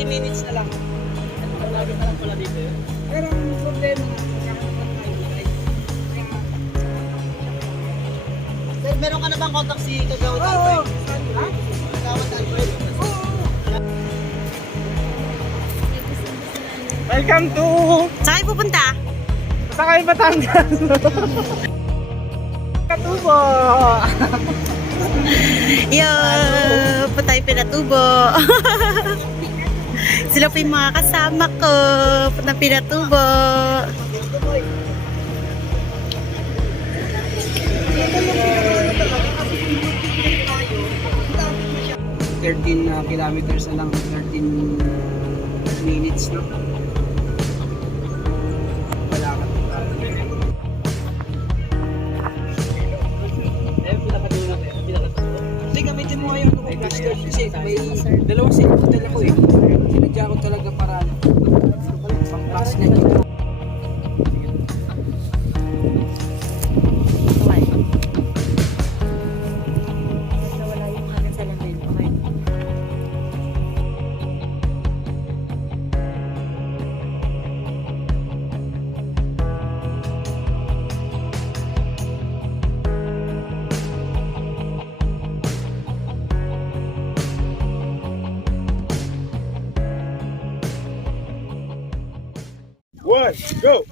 30 minutes na lang. Lagi na lang pala dito yun. Pero ang problema nga, kaya naman tayo ay Sir, meron ka na bang contact si Kagawad Oo. Albert? Ha? Kagawad Albert? Oo. Welcome to Saan kayo pupunta? Sakay Batangas. Katubo. Yo, pa tayo pinatubo. Sila po yung mga kasama ko. Punta pinatubo. 13 kilometers na lang, 13 minutes na. Wala ka pa. Hindi, gamitin mo ngayon kung master kasi may dalawang hotel ako eh. Sinadya ko talaga para pang-pass na dito. Nawala yung hanggang sa lamin. Okay. One, go.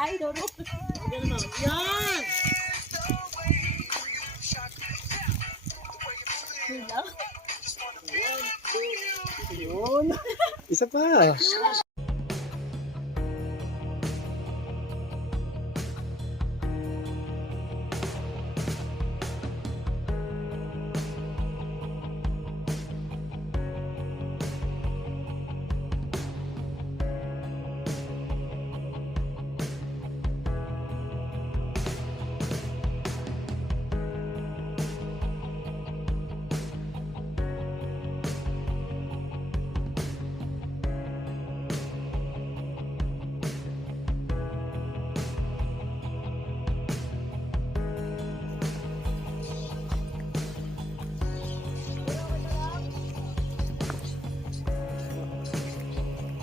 Ay, Doro. Yan! Yun. Isa pa.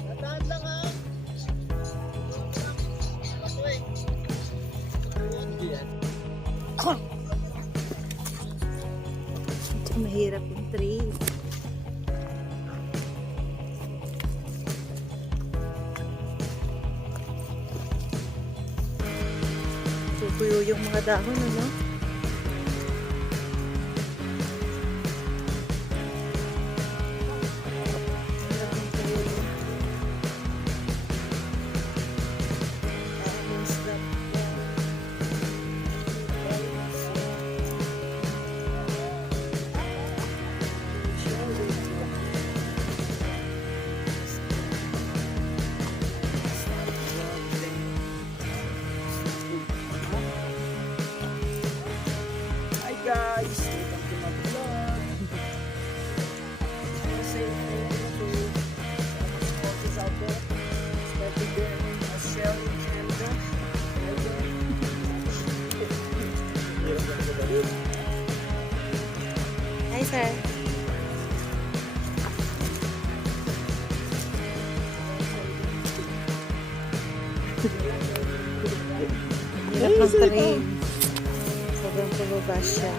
Nataan lang ha! Ito mahirap yung trees. Tutuyo yung mga dahon, ano? Hirap yung tuyo. Means that, Hi guys, welcome to my vlog. Stay safe, out there. Starting there, Michelle and hi, sir. Hirap ng train. Sobrang pababa siya.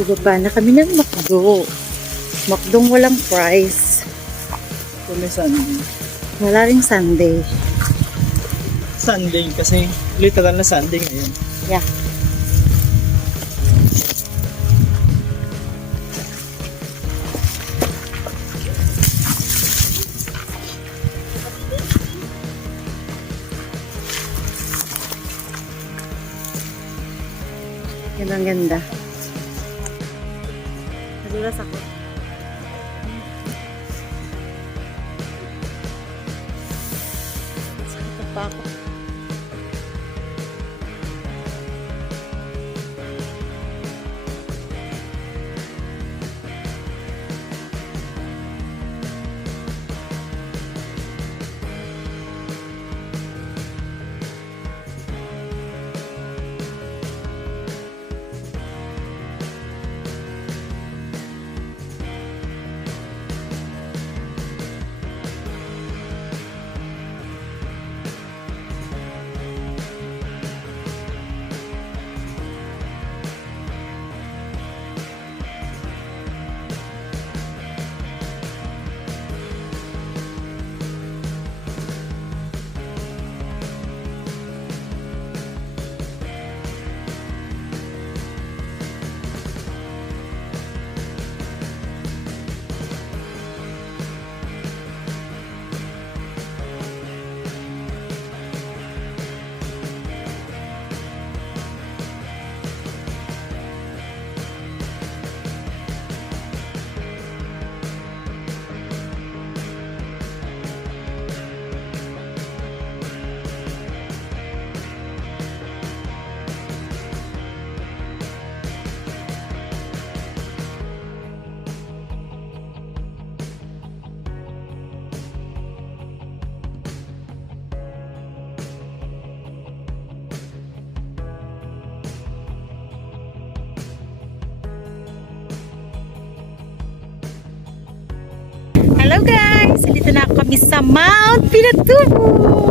Bumaba na kami ng McDo. McDong walang price. Kumisan. Wala ring Sunday. Sunday kasi literal na Sunday ngayon. Yeah. Yan ang ganda. Nadulas ako. Sakit pa ako. Hello guys! Dito na kami sa Mount Pinatubo!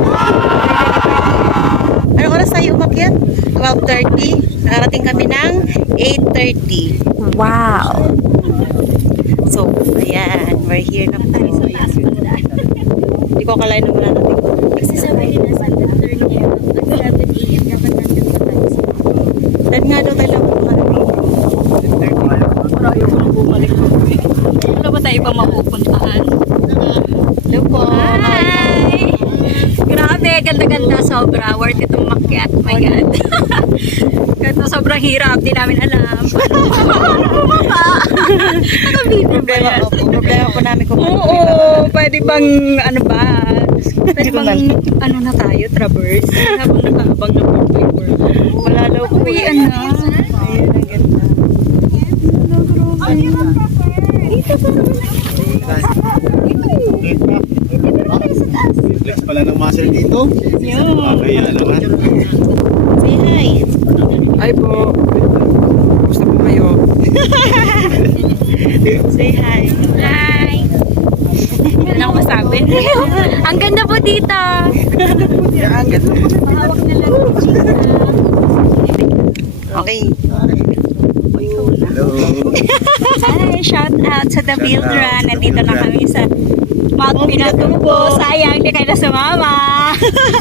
Anong oras tayo umakyat? 12:30. Nakarating kami ng 8:30. Wow! So, ayan. We're here na po. Hindi ko akalain na wala natin. Kasi sabi nila sa 30 at 7 a.m. dapat nandun sa tayo. Dan nga daw tayo dapat makarating. Ano ba tayo pa mapupuntahan? Hello po! Hi! Grabe, ganda-ganda sobra. Worth itong makyat. Oh my God. Ganto sobrang hirap. Di namin alam. Problema po namin kung Oo, pwede bang ano ba? Pwede bang ano na tayo, traverse? Habang nakaabang na 4x4. wala daw po Uwian na. Ayun, ang ganda. Flex pala ng muscle dito. Kaya naman. Say hi! Ay po. Gusto po kayo? Say hi! Hi! Ano ako masabi? Ang ganda po dito. Ang ganda po. Mahawak na lang yung chika. Okay. Hello. Hi! Shout out sa The Build Run. Nandito na kami sa Mount Pinatubo. Sayang, di kayo na sumama.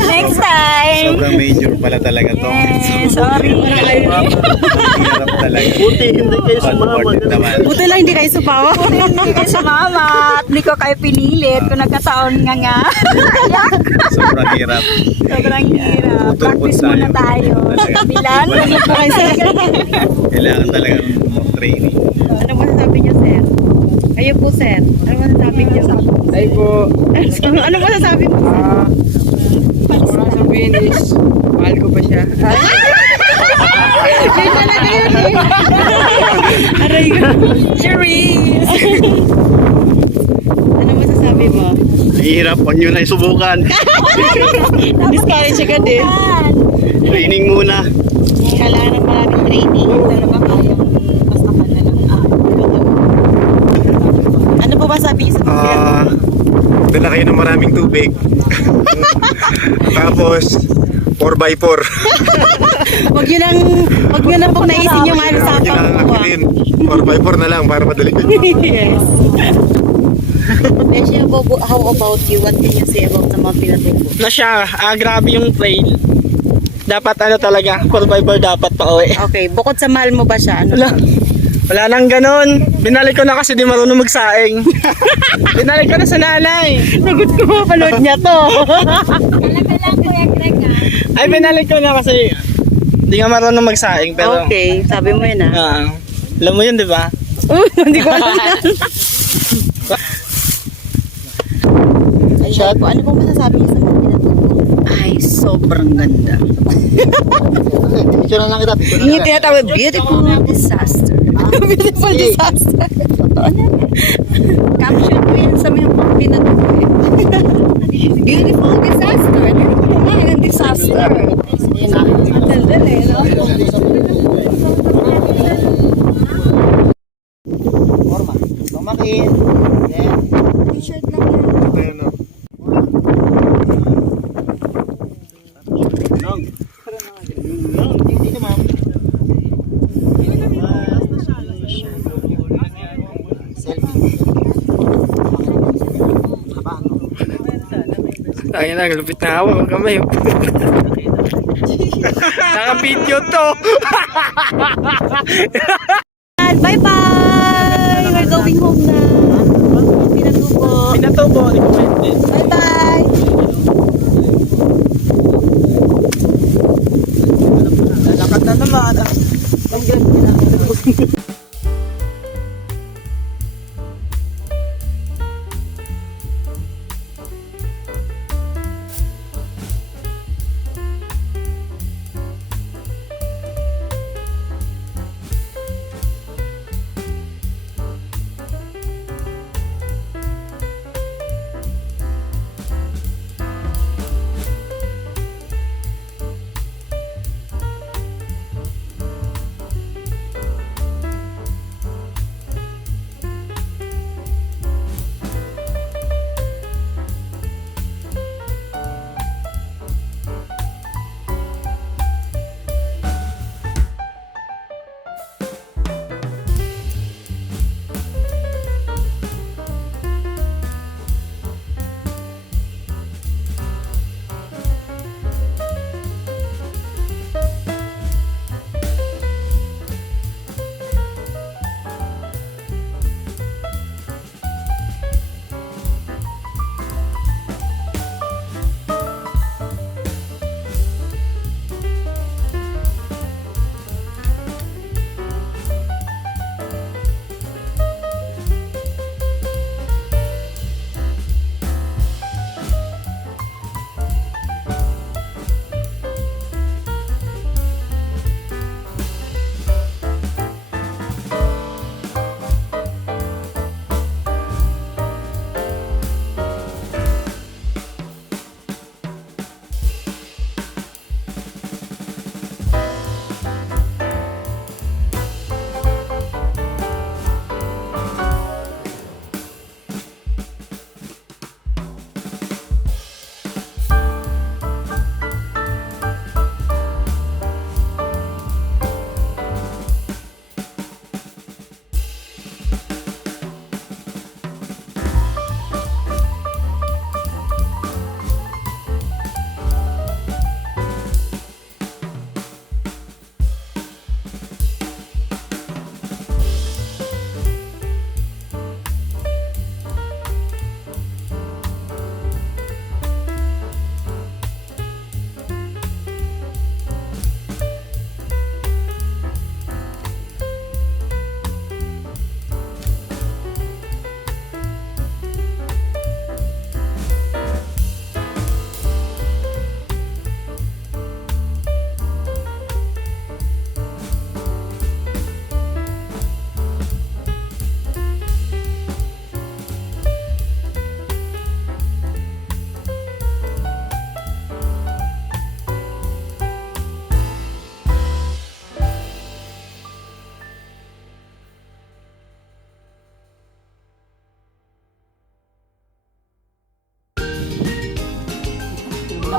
Next time! Sobrang major pala talaga to. Eh, sorry. Hirap talaga. Buti hindi kayo sumama. Naman. Buti lang hindi kayo supawa. Hindi kayo sumama. At Hindi ko kayo pinilit. Kung nagkataon nga. Sobrang hirap. Sobrang hirap. Tutulpot Practice muna tayo. Sa kabilan. Kailangan talagang training. Ano masasabi niyo, sir? Kayo po, sir. Ano masasabi niyo? Ay po. Ano masasabi mo? Para sa finish. Mahal ko ba siya? Yun talaga yun eh. Aray ko. Cherise! Ano masasabi mo? Hirap. Huwag nyo na isubukan. Discourage ka din. Training muna. Kailangan ng maraming training. Talaga kaya. Basta ka na lang. Ano po ba sabi niyo sa Magdala kayo ng maraming tubig. Tapos, 4x4. Wag nyo nang pong naisin yung ano sa Huwag nyo pang lang akitin. 4x4 na lang para madali. Yes. Beshi, how about you? What can you say about the Mount Pinatubo? Na siya, grabe yung trail. Dapat ano talaga, 4x4 dapat pa uwi. Okay, bukod sa mahal mo ba siya? Ano? Wala nang ganun. Binalik ko na kasi di marunong magsaing. Binalik ko na sa nanay. Sagot ko, mapanood niya to. Talaga lang Kuya Greg Ay, binalik ko na kasi di nga marunong magsaing. Pero, Okay, sabi mo yun alam mo yun, di ba? Hindi ko alam. Ayun po, ano pong masasabi niyo sa Mount Pinatubo? Ay, sobrang ganda. Picture na lang kita. Yun yung tinatawag, beautiful disaster. Beautiful disaster. Totoo na. Caption ko yan sa mga Mount Pinatubo. Beautiful disaster. Ano na yung disaster? Yun na. Matandal eh, no? Forma. Tumakin. Then, T-shirt lang yan. Ayun, no? dito ma'am. Selfie. Ay na, lupit na hawak ang kamay. Naka-video to. Bye-bye! We're going home na. Pinatubo. Pinatubo, recommended. Bye-bye! Lalakad na naman. Yay!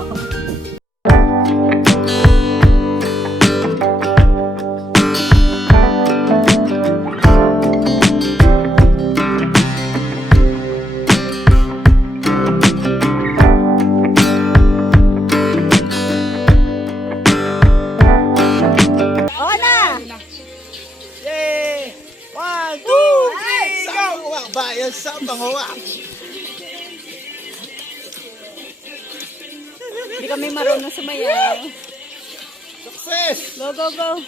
1, 2, 3, go! Bayan sa panguwak! Hindi kami marunong sumayaw. Success! Go, go, go.